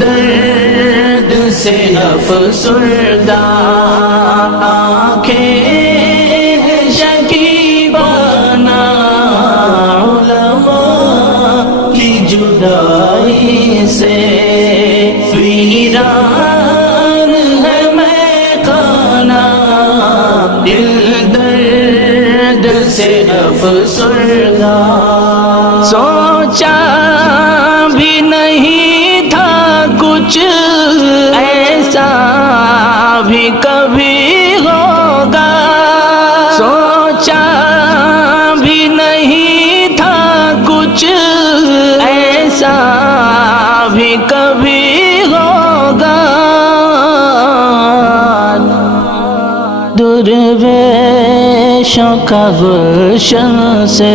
درد سے افسردہ آنکھیں شکیبانہ علماء کی جدائی سے ویران ہے میخانہ دل درد سے افسردہ سوچا بھی نہیں تھا کچھ ایسا بھی کبھی ہوگا سوچا بھی نہیں تھا کچھ ایسا بھی کبھی ہوگا درویشوں کا گلشن سے